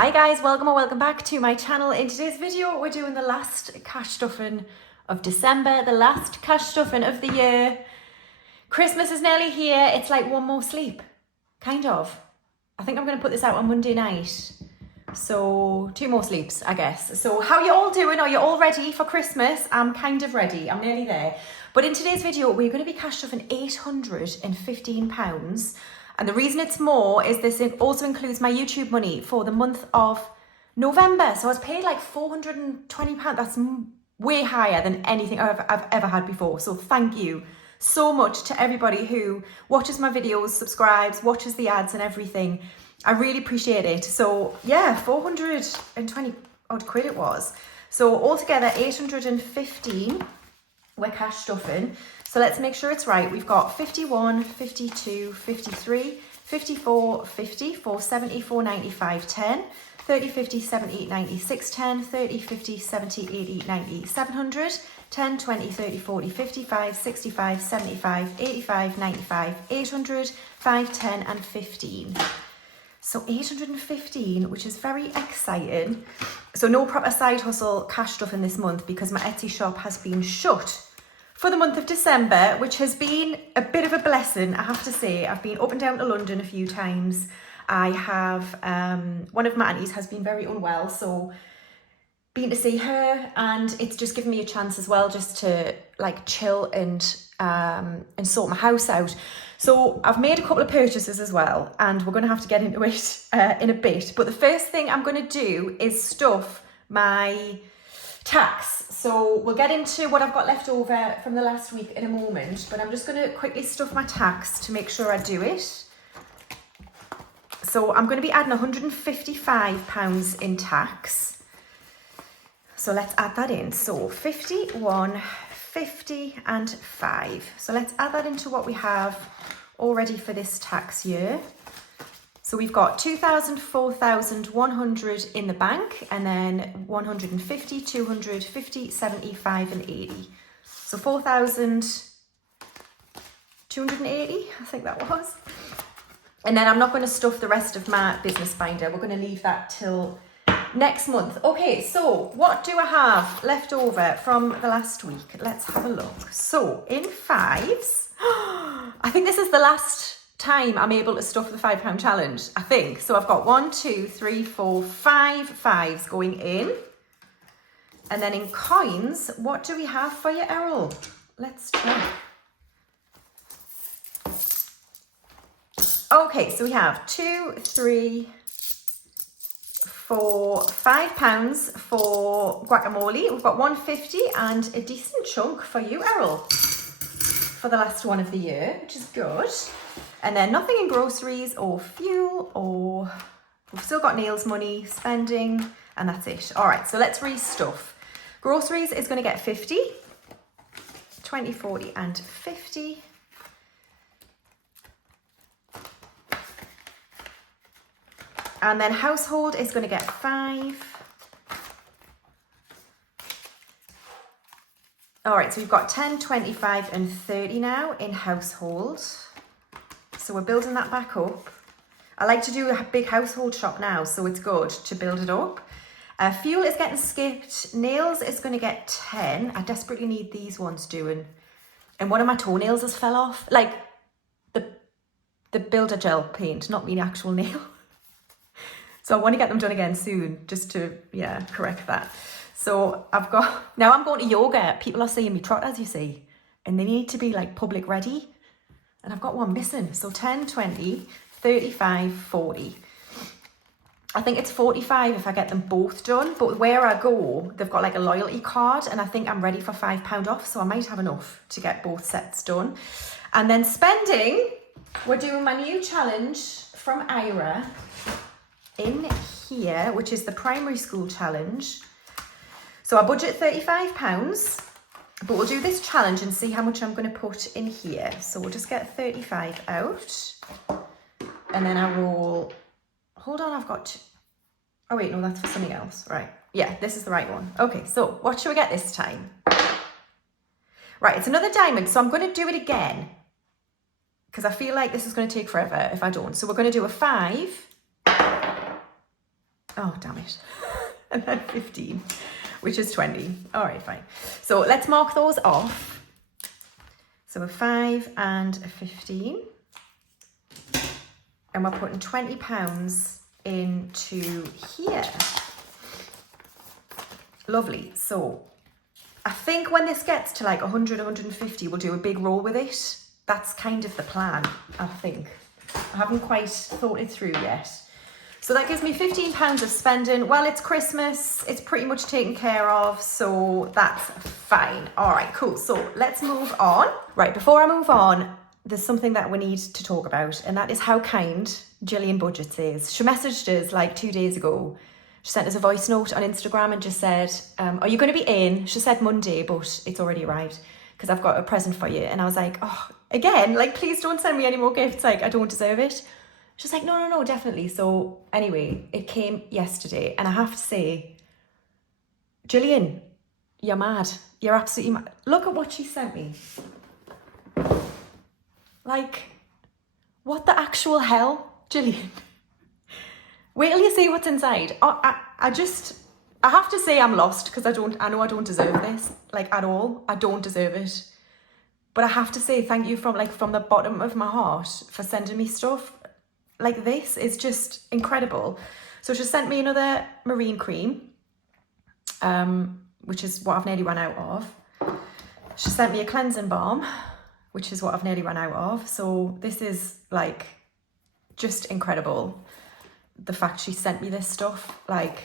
Hi guys, welcome or welcome back to my channel. In today's video, we're doing the last cash stuffing of December, the last cash stuffing of the year. Christmas is nearly here. It's like one more sleep, kind of. I think I'm going to put this out on Monday night. So 2 more sleeps, I guess. So how you all doing? Are you all ready for Christmas? I'm kind of ready. I'm nearly there. But in today's video, we're going to be cash stuffing £815. And the reason it's more is this also includes my YouTube money for the month of November. So I was paid like £420. That's way higher than anything I've ever had before. So thank you so much to everybody who watches my videos, subscribes, watches the ads and everything. I really appreciate it. So yeah, 420 odd quid it was. So altogether 815 we're cash stuffing. So let's make sure it's right. We've got 51, 52, 53, 54, 50, 470, 495, 10, 30, 50, 70, 90, 610, 30, 50, 70, 80, 90, 700, 10, 20, 30, 40, 55, 65, 75, 85, 95, 800, 5, 10 and 15. So 815, which is very exciting. So no proper side hustle cash stuffing this month because my Etsy shop has been shut for the month of December, which has been a bit of a blessing, I have to say. I've been up and down to London a few times. I have, one of my aunties has been very unwell, so been to see her, and it's just given me a chance as well just to like chill and sort my house out. So I've made a couple of purchases as well, and we're going to have to get into it in a bit. But the first thing I'm going to do is stuff my tax. So we'll get into what I've got left over from the last week in a moment, but I'm just going to quickly stuff my tax to make sure I do it. So I'm going to be adding £155 in tax. So let's add that in. So 51, 50 and 5. So let's add that into what we have already for this tax year. So we've got 2,000, 4,100 in the bank, and then 150, 200, 50, 75 and 80. So 4,280, I think that was. And then I'm not going to stuff the rest of my business binder. We're going to leave that till next month. Okay, so what do I have left over from the last week? Let's have a look. So in fives, I think this is the last time I'm able to stuff the £5 challenge, I think. So I've got 1, 2, 3, 4, 5 fives going in. And then in coins, what do we have for you, Errol? Let's check. Okay, so we have 2, 3, 4, £5 for guacamole. We've got 150 and a decent chunk for you, Errol, for the last one of the year, which is good. And then nothing in groceries or fuel, or we've still got nails money, spending, and that's it. All right, so let's restuff. Groceries is going to get 50, 20, 40 and 50. And then household is going to get 5. All right, so we've got 10, 25 and 30 now in household. So we're building that back up. I like to do a big household shop now, so it's good to build it up. Fuel is getting skipped. Nails is going to get 10. I desperately need these ones doing. And one of my toenails has fell off. Like the builder gel paint, not the actual nail. So I want to get them done again soon, just to, yeah, correct that. So now I'm going to yoga. People are seeing me trot, as you see, and they need to be like public ready. And I've got one missing. So 10, 20, 35, 40. I think it's 45 if I get them both done. But where I go, they've got like a loyalty card, and I think I'm ready for £5 off. So I might have enough to get both sets done. And then spending, we're doing my new challenge from Ira in here, which is the primary school challenge. So I budget £35. But we'll do this challenge and see how much I'm going to put in here. So we'll just get 35 out. And then I roll... Hold on, I've got... Oh, wait, no, that's for something else. Right. Yeah, this is the right one. Okay, so what should we get this time? Right, it's another diamond. So I'm going to do it again, because I feel like this is going to take forever if I don't. So we're going to do a 5, Oh, damn it. And then 15, which is 20. All right, fine. So let's mark those off. So a 5 and a 15. And we're putting £20 into here. Lovely. So I think when this gets to like 100, 150, we'll do a big roll with it. That's kind of the plan, I think. I haven't quite thought it through yet. So that gives me £15 of spending. Well, it's Christmas. It's pretty much taken care of. So that's fine. All right, cool. So let's move on. Right, before I move on, there's something that we need to talk about. And that is how kind Gillian Budgets is. She messaged us like 2 days ago. She sent us a voice note on Instagram and just said, are you going to be in? She said Monday, but it's already arrived because I've got a present for you. And I was like, oh, again, like, please don't send me any more gifts. Like, I don't deserve it. She's like, no, definitely. So anyway, it came yesterday. And I have to say, Gillian, you're mad. You're absolutely mad. Look at what she sent me. Like, what the actual hell, Gillian? Wait till you see what's inside. I have to say I'm lost because I know I don't deserve this, like, at all. I don't deserve it. But I have to say thank you from the bottom of my heart for sending me stuff. Like, this is just incredible. So she sent me another marine cream, which is what I've nearly run out of. She sent me a cleansing balm, which is what I've nearly run out of. So this is like just incredible. The fact she sent me this stuff, like,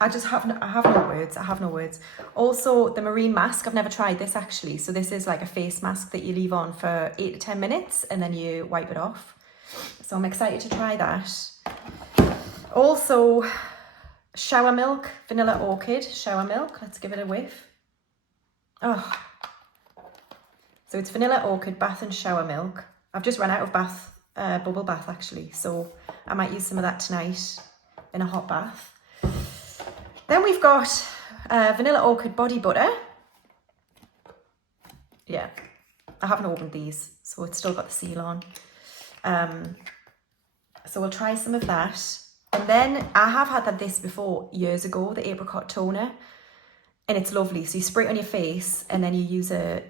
I have no words. I have no words. Also, the marine mask, I've never tried this actually. So this is like a face mask that you leave on for 8 to 10 minutes and then you wipe it off. So I'm excited to try that. Also, shower milk, vanilla orchid shower milk. Let's give it a whiff. Oh, so it's vanilla orchid bath and shower milk. I've just run out of bubble bath actually. So I might use some of that tonight in a hot bath. Then we've got vanilla orchid body butter. Yeah, I haven't opened these, so it's still got the seal on. So we'll try some of that. And then I have had this before years ago, the apricot toner, and it's lovely. So you spray it on your face and then you use a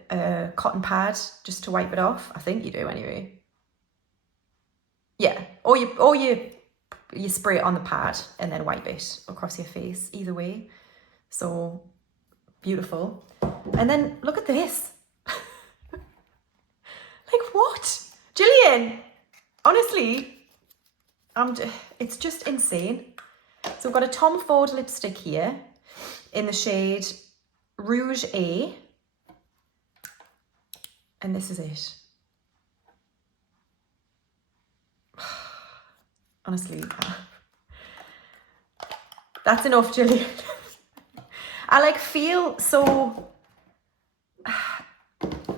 cotton pad just to wipe it off. I think you do anyway. Yeah, or you spray it on the pad and then wipe it across your face, either way. So beautiful. And then look at this. Like, what? Gillian, honestly, it's just insane. So I've got a Tom Ford lipstick here in the shade Rouge A. And this is it. Honestly, that's enough, Gillian. I like feel so,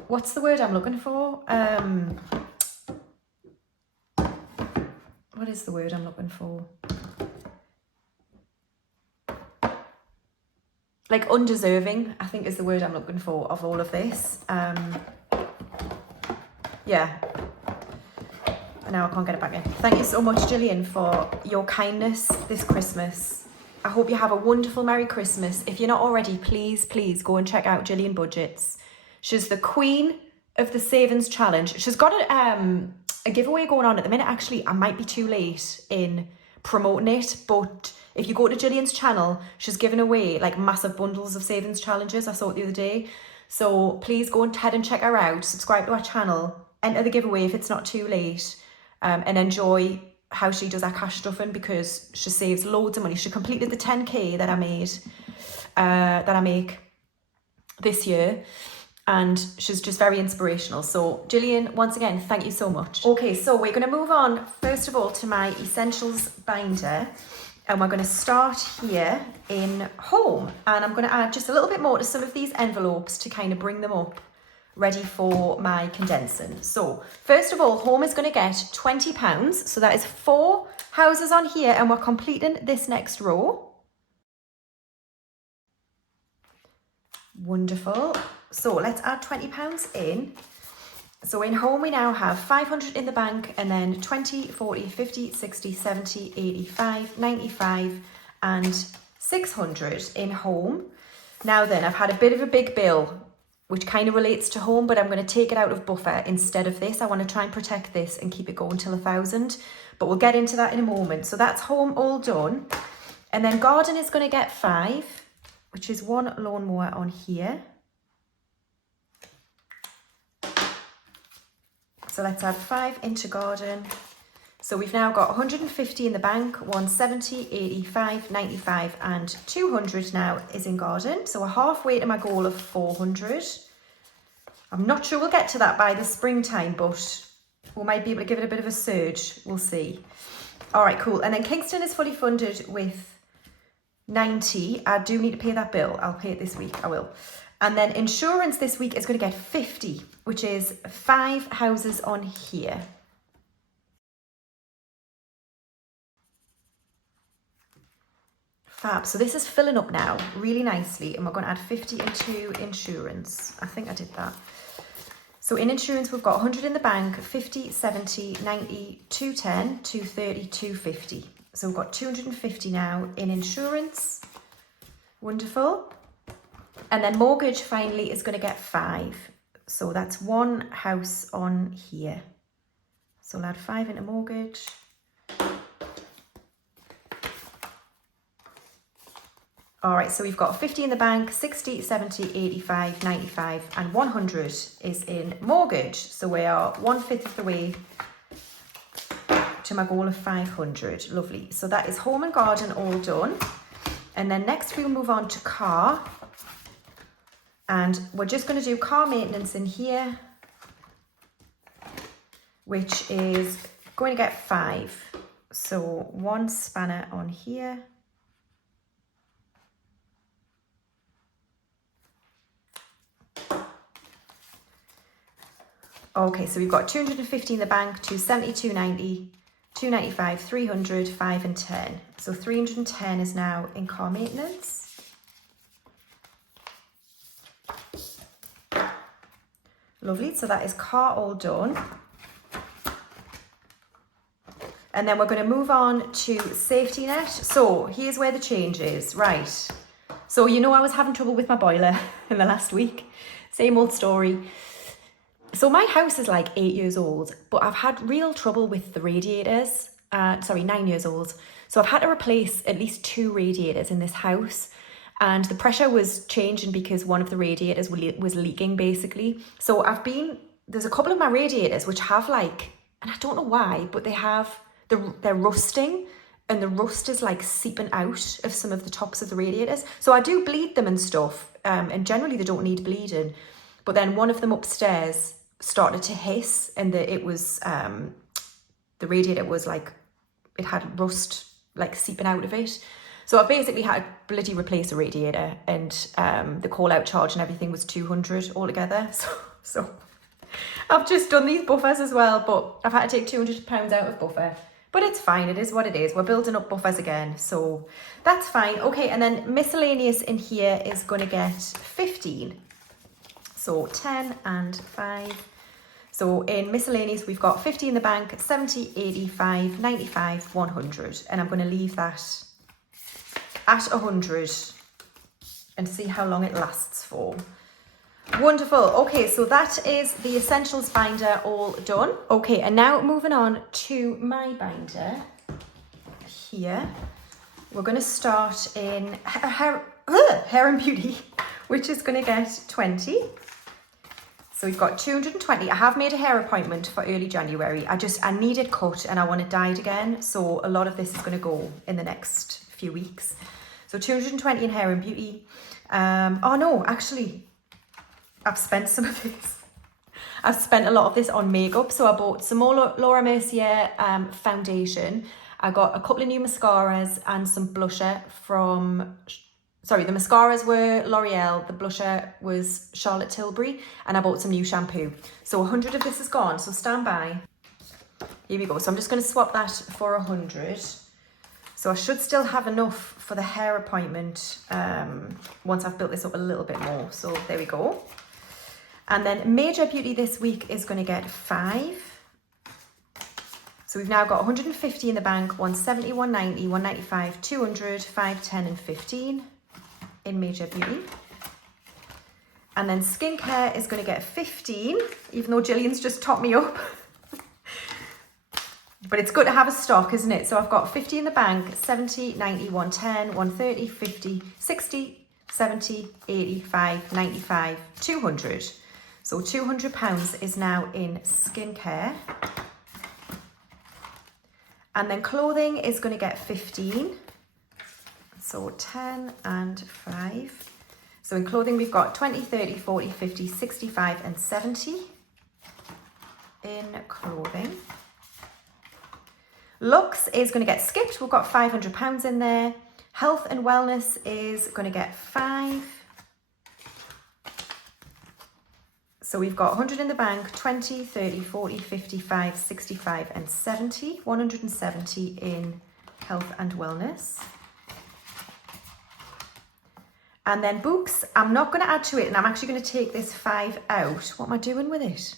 what's the word I'm looking for? What is the word I'm looking for? Like undeserving, I think is the word I'm looking for of all of this. Yeah. Now I can't get it back in. Thank you so much, Gillian, for your kindness this Christmas. I hope you have a wonderful Merry Christmas. If you're not already, please go and check out Gillian Budgets. She's the queen of the Savings Challenge. She's got a giveaway going on at the minute. Actually, I might be too late in promoting it, but if you go to Gillian's channel, she's giving away like massive bundles of savings challenges. I saw it the other day. So please go ahead and check her out. Subscribe to her channel. Enter the giveaway if it's not too late. And enjoy how she does her cash stuffing because she saves loads of money. She completed the 10k that I make this year, and she's just very inspirational. So Gillian, once again, thank you so much. Okay, so we're going to move on first of all to my essentials binder, and we're going to start here in home, and I'm going to add just a little bit more to some of these envelopes to kind of bring them up ready for my condensing. So first of all, home is going to get £20. So that is 4 houses on here, and we're completing this next row. Wonderful. So let's add £20 in. So in home, we now have 500 in the bank, and then 20, 40, 50, 60, 70, 85, 95, and 600 in home. Now then, I've had a bit of a big bill, which kind of relates to home, but I'm going to take it out of buffer instead of this. I want to try and protect this and keep it going till 1,000, but we'll get into that in a moment. So that's home all done. And then garden is going to get 5, which is 1 lawnmower on here. So let's add 5 into garden. So we've now got 150 in the bank, 170, 85, 95, and 200 now is in garden. So we're halfway to my goal of 400. I'm not sure we'll get to that by the springtime, but we might be able to give it a bit of a surge. We'll see. All right, cool. And then Kingston is fully funded with 90. I do need to pay that bill. I'll pay it this week. I will. And then insurance this week is going to get 50, which is 5 houses on here. Fab. So this is filling up now really nicely, and we're going to add 50 into insurance. I think I did that. So in insurance, we've got 100 in the bank, 50, 70, 90, 210, 230, 250. So we've got 250 now in insurance. Wonderful. And then mortgage finally is going to get 5. So that's 1 house on here. So we'll add 5 into mortgage. All right, so we've got 50 in the bank, 60, 70, 85, 95, and 100 is in mortgage. So we are 1/5 of the way to my goal of 500. Lovely. So that is home and garden all done. And then next we'll move on to car. And we're just going to do car maintenance in here, which is going to get 5. So 1 spanner on here. Okay, so we've got 250 in the bank, 270, 290, 295, 300, 5 and 10. So 310 is now in car maintenance. Lovely, so that is car all done. And then we're going to move on to safety net. So here's where the change is, right. So you know I was having trouble with my boiler in the last week. Same old story. So my house is like 8 years old, but I've had real trouble with the radiators. 9 years old. So I've had to replace at least 2 radiators in this house. And the pressure was changing because one of the radiators was leaking basically. So there's a couple of my radiators which have like, and I don't know why, but they're rusting, and the rust is like seeping out of some of the tops of the radiators. So I do bleed them and stuff, and generally they don't need bleeding. But then one of them upstairs started to hiss, and the radiator was like, it had rust like seeping out of it. So I basically had to bloody replace a radiator, and the call out charge and everything was 200 altogether. So I've just done these buffers as well, but I've had to take £200 out of buffer. But it's fine, it is what it is. We're building up buffers again, so that's fine. Okay, and then miscellaneous in here is going to get 15. So 10 and 5. So in miscellaneous, we've got 50 in the bank, 70, 85, 95, 100. And I'm going to leave that at 100 and see how long it lasts for. Wonderful. Okay, so that is the essentials binder all done. Okay, and now moving on to my binder here. We're going to start in hair and beauty, which is going to get 20. So we've got 220. I have made a hair appointment for early January. I need it cut and I want it dyed again. So a lot of this is going to go in the next few weeks. So 220 in hair and beauty. Oh no, actually, I've spent some of this. I've spent a lot of this on makeup. So I bought some more Laura Mercier foundation. I got a couple of new mascaras and some blusher from... Sorry, the mascaras were L'Oreal, the blusher was Charlotte Tilbury, and I bought some new shampoo. So 100 of this is gone, so stand by. Here we go. So I'm just going to swap that for 100. So I should still have enough for the hair appointment once I've built this up a little bit more. So there we go. And then Major Beauty this week is going to get 5. So we've now got 150 in the bank, 170, 190, 195, 200, 5, 10 and 15 in Major Beauty. And then Skincare is going to get 15, even though Gillian's just topped me up. But it's good to have a stock, isn't it? So I've got 50 in the bank, 70, 90, 110, 130, 50, 60, 70, 85, 95, 200. So £200 is now in skincare. And then clothing is going to get 15. So 10 and 5. So in clothing, we've got 20, 30, 40, 50, 65 and 70 in clothing. Looks is going to get skipped. We've got £500 in there. Health and wellness is going to get 5. So we've got 100 in the bank, 20, 30, 40, 55, 65 and 70. 170 in health and wellness. And then books, I'm not going to add to it, and I'm actually going to take this 5 out. What am I doing with it?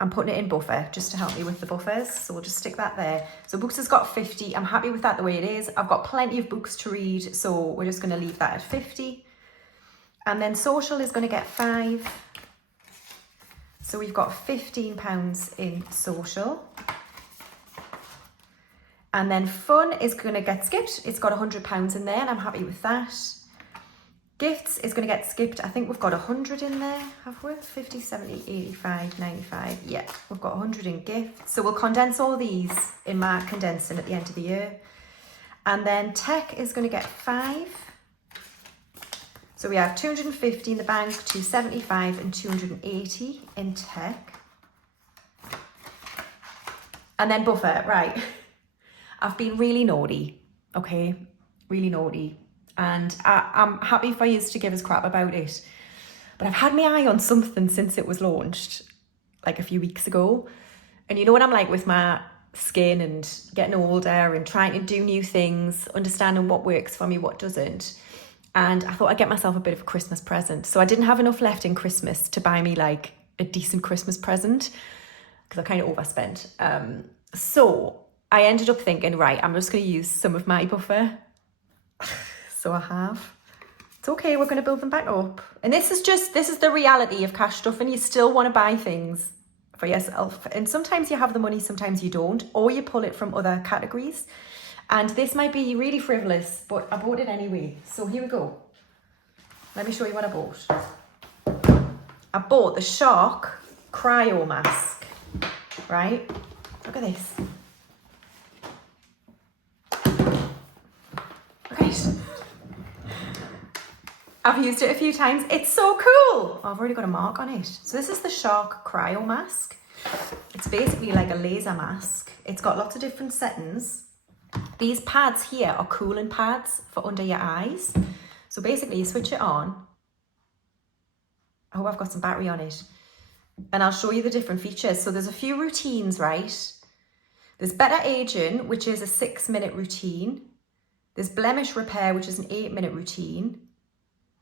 I'm putting it in buffer just to help me with the buffers. So we'll just stick that there. So books has got 50. I'm happy with that the way it is. I've got plenty of books to read, so we're just going to leave that at 50. And then social is going to get 5. So we've got £15 in social. And then fun is going to get skipped. It's got £100 in there, and I'm happy with that. Gifts is going to get skipped. I think we've got 100 in there, have we? 50, 70, 85, 95. Yeah, we've got 100 in gifts. So we'll condense all these in my condensing at the end of the year. And then tech is going to get 5. So we have 250 in the bank, 275 and 280 in tech. And then buffer, right. I've been really naughty, okay? Really naughty. And I'm happy for you to give us crap about it. But I've had my eye on something since it was launched, like a few weeks ago. And you know what I'm like with my skin and getting older and trying to do new things, understanding what works for me, what doesn't. And I thought I'd get myself a bit of a Christmas present. So I didn't have enough left in Christmas to buy me like a decent Christmas present because I kind of overspent. So I ended up thinking, right, I'm just going to use some of my buffer. So I have. It's okay, we're going to build them back up. And this is the reality of cash stuff, and you still want to buy things for yourself. And sometimes you have the money, sometimes you don't, or you pull it from other categories. And this might be really frivolous, but I bought it anyway. So here we go. Let me show you what I bought. I bought the Shark Cryo Mask, right? Look at this. Look at it. I've used it a few times. It's so cool. Oh, I've already got a mark on it. So this is the Shark Cryo Mask. It's basically like a laser mask. It's got lots of different settings. These pads here are cooling pads for under your eyes. So basically you switch it on. Oh, I've got some battery on it. And I'll show you the different features. So there's a few routines, right? There's Better Aging, which is a 6-minute routine. There's Blemish Repair, which is an 8-minute routine.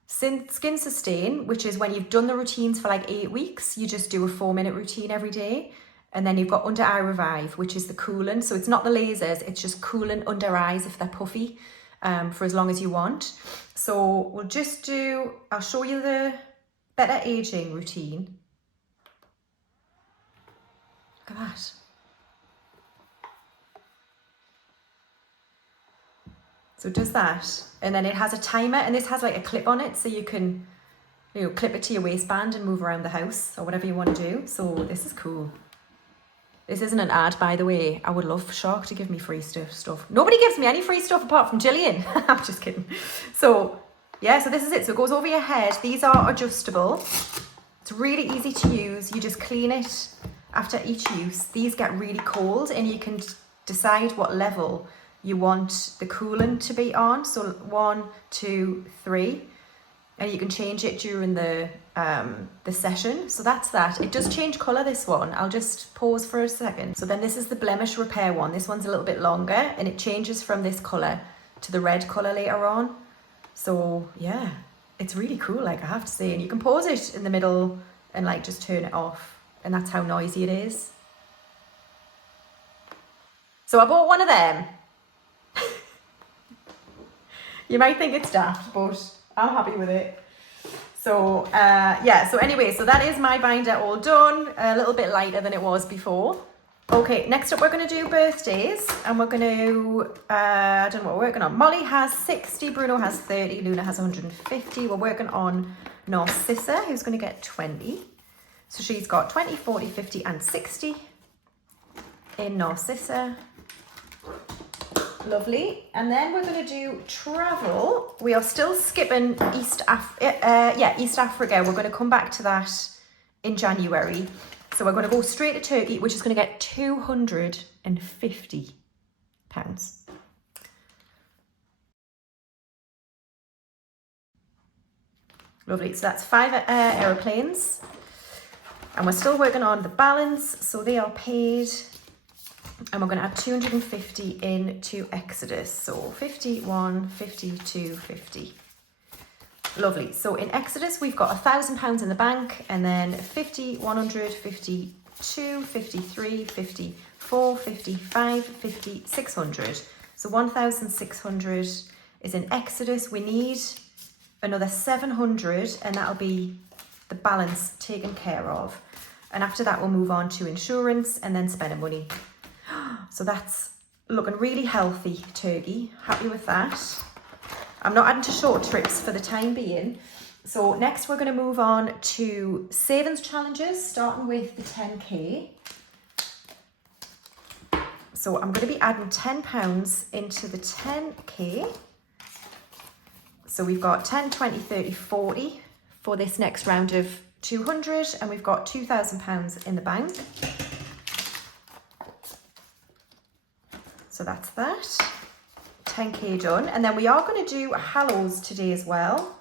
Skin Sustain, which is when you've done the routines for like 8 weeks, you just do a 4-minute routine every day. And then you've got Under Eye Revive, which is the cooling. So it's not the lasers, it's just cooling under eyes if they're puffy for as long as you want. So we'll just I'll show you the Better Aging routine. Look at that. So it does that, and then it has a timer, and this has like a clip on it, so you can, clip it to your waistband and move around the house or whatever you want to do. So this is cool. This isn't an ad, by the way. I would love Shark to give me free stuff. Nobody gives me any free stuff apart from Gillian. I'm just kidding. So yeah, so this is it. So it goes over your head. These are adjustable. It's really easy to use. You just clean it after each use. These get really cold, and you can decide what level you want the coolant to be on. So 1, 2, 3, and you can change it during the session. So that's that. It does change colour, this one. I'll just pause for a second. So then this is the Blemish Repair one. This one's a little bit longer, and it changes from this colour to the red colour later on. So yeah, it's really cool, like I have to say. And you can pause it in the middle and like just turn it off, and that's how noisy it is. So I bought one of them. You might think it's daft, but I'm happy with it. So yeah, so anyway, so that is my binder all done, a little bit lighter than it was before. Okay, next up we're going to do birthdays, and we're going to, I don't know what we're working on. Molly has 60, Bruno has 30, Luna has 150. We're working on Narcissa, who's going to get 20. So she's got 20, 40, 50 and 60 in Narcissa. Lovely. And then we're going to do travel. We are still skipping East Africa. We're going to come back to that in January. So we're going to go straight to Turkey, which is going to get £250. Lovely. So that's 5 aeroplanes. And we're still working on the balance. So they are paid. And we're going to add 250 into Exodus. So 51, 52, 50. Lovely. So in Exodus, we've got £1,000 in the bank, and then 50, 100, 52, 53, 54, 55, 50, 600. So 1,600 is in Exodus. We need another 700, and that'll be the balance taken care of. And after that, we'll move on to insurance and then spending money. So that's looking really healthy, Turkey. Happy with that. I'm not adding to short trips for the time being. So next we're going to move on to savings challenges, starting with the 10k. So I'm going to be adding £10 into the 10k. So we've got 10, 20, 30, 40 for this next round of 200, and we've got £2,000 in the bank. So that's that. 10k done. And then we are going to do Hallows today as well,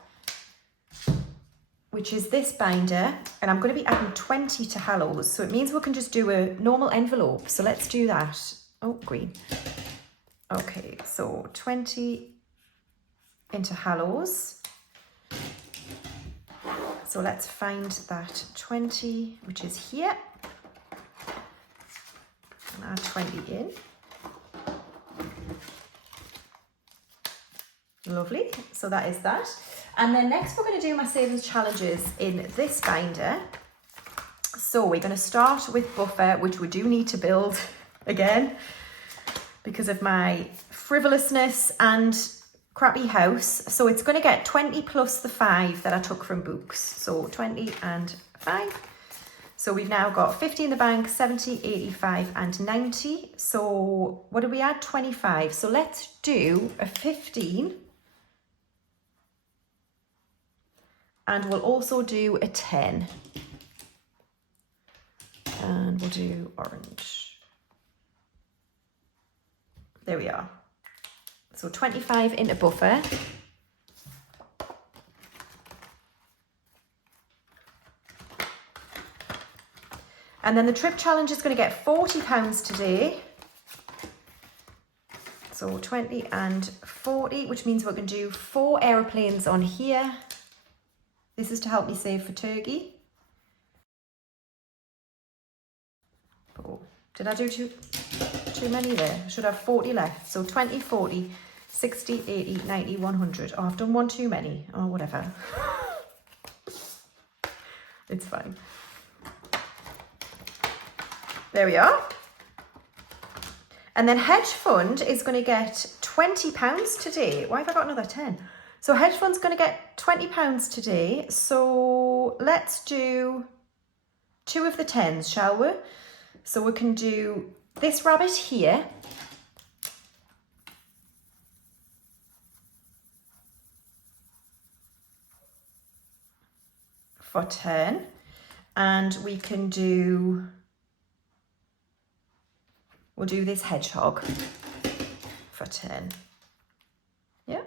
which is this binder, and I'm going to be adding 20 to Hallows, so it means we can just do a normal envelope. So let's do that. Oh, green. Okay, so 20 into Hallows. So let's find that 20, which is here, and add 20 in. Lovely. So that is that. And then next we're going to do my savings challenges in this binder. So we're going to start with buffer, which we do need to build again because of my frivolousness and crappy house. So it's going to get 20 plus the 5 that I took from books. So 20 and 5. So we've now got 50 in the bank, 70, 85 and 90. So what do we add? 25. So let's do a 15. And we'll also do a 10. And we'll do orange. There we are. So 25 into buffer. And then the trip challenge is going to get £40 today. So 20 and 40, which means we're going to do 4 aeroplanes on here. This is to help me save for Turkey. Oh, did I do too many there? I should have 40 left. So 20, 40, 60, 80, 90, 100. Oh, I've done one too many. Oh, whatever. It's fine. There we are. And then hedge fund is going to get £20 today. Why have I got another 10? So hedge fund's going to get £20 today. So let's do 2 of the 10s, shall we? So we can do this rabbit here. For 10. And we can do, we'll do this hedgehog for 10. Yeah.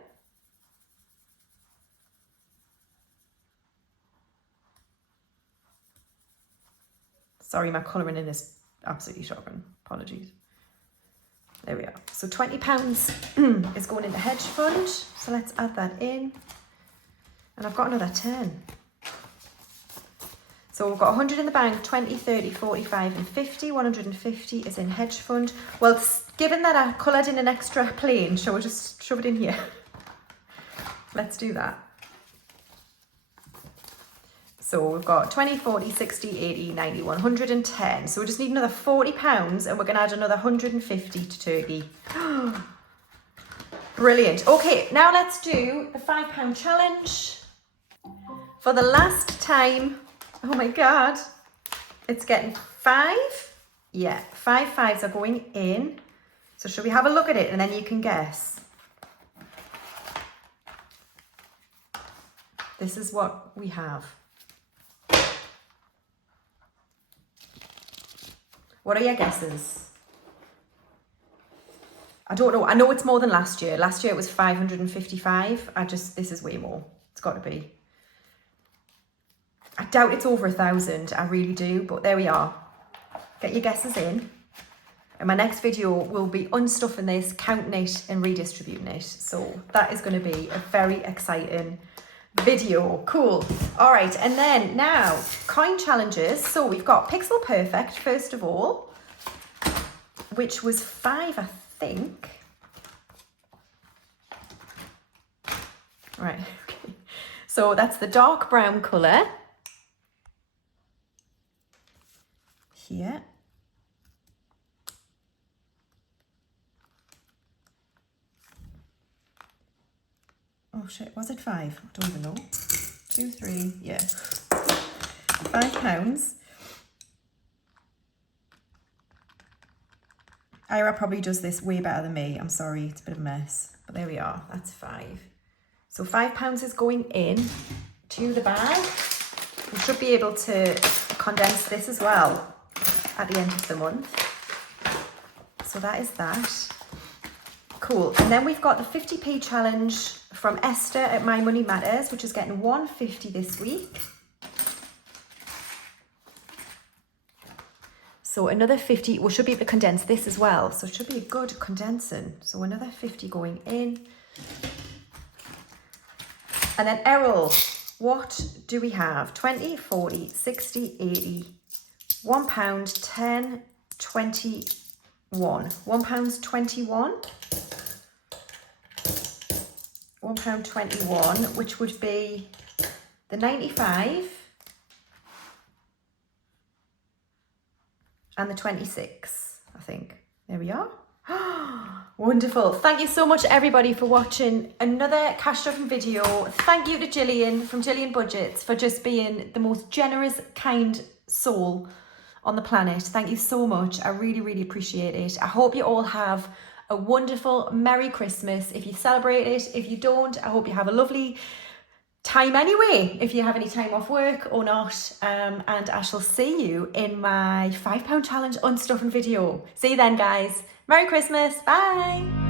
Sorry, my colouring in is absolutely shocking. Apologies. There we are. So £20 is going into hedge fund. So let's add that in. And I've got another 10. So we've got 100 in the bank, 20, 30, 45 and 50. 150 is in hedge fund. Well, given that I coloured in an extra plane, shall we just shove it in here? Let's do that. So we've got 20, 40, 60, 80, 90, 110. So we just need another £40 and we're going to add another 150 to turkey. Brilliant. Okay, now let's do the £5 challenge. For the last time, oh my God, it's getting 5. Yeah, 5 5s are going in. So should we have a look at it and then you can guess? This is what we have. What are your guesses? I don't know. I know it's more than last year. Last year it was 555. This is way more. It's got to be. I doubt it's over 1,000. I really do. But there we are. Get your guesses in. And my next video will be unstuffing this, counting it and redistributing it. So that is going to be a very exciting video. Cool. All right. And then now coin challenges. So we've got Pixel Perfect, first of all, which was 5, I think. Right. Okay. So that's the dark brown colour. Here. Oh shit, was it 5? I don't even know. 2, 3, yeah. £5. Ira probably does this way better than me. I'm sorry, it's a bit of a mess. But there we are, that's 5. So £5 is going in to the bag. We should be able to condense this as well at the end of the month. So that is that. Cool. And then we've got the 50p challenge from Esther at My Money Matters, which is getting 150 this week. So another 50, we should be able to condense this as well. So it should be a good condensing. So another 50 going in. And then Errol, what do we have? 20, 40, 60, 80, £1, 10, 21. £1, 21. £1.21, which would be the 95 and the 26, I think. There we are. Wonderful. Thank you so much, everybody, for watching another cash stuffing video. Thank you to Gillian from Gillian Budgets for just being the most generous, kind soul on the planet. Thank you so much. I really, really appreciate it. I hope you all have a wonderful Merry Christmas if you celebrate it. If you don't, I hope you have a lovely time anyway, if you have any time off work or not. And I shall see you in my £5 challenge unstuffing video. See you then, guys. Merry Christmas. Bye.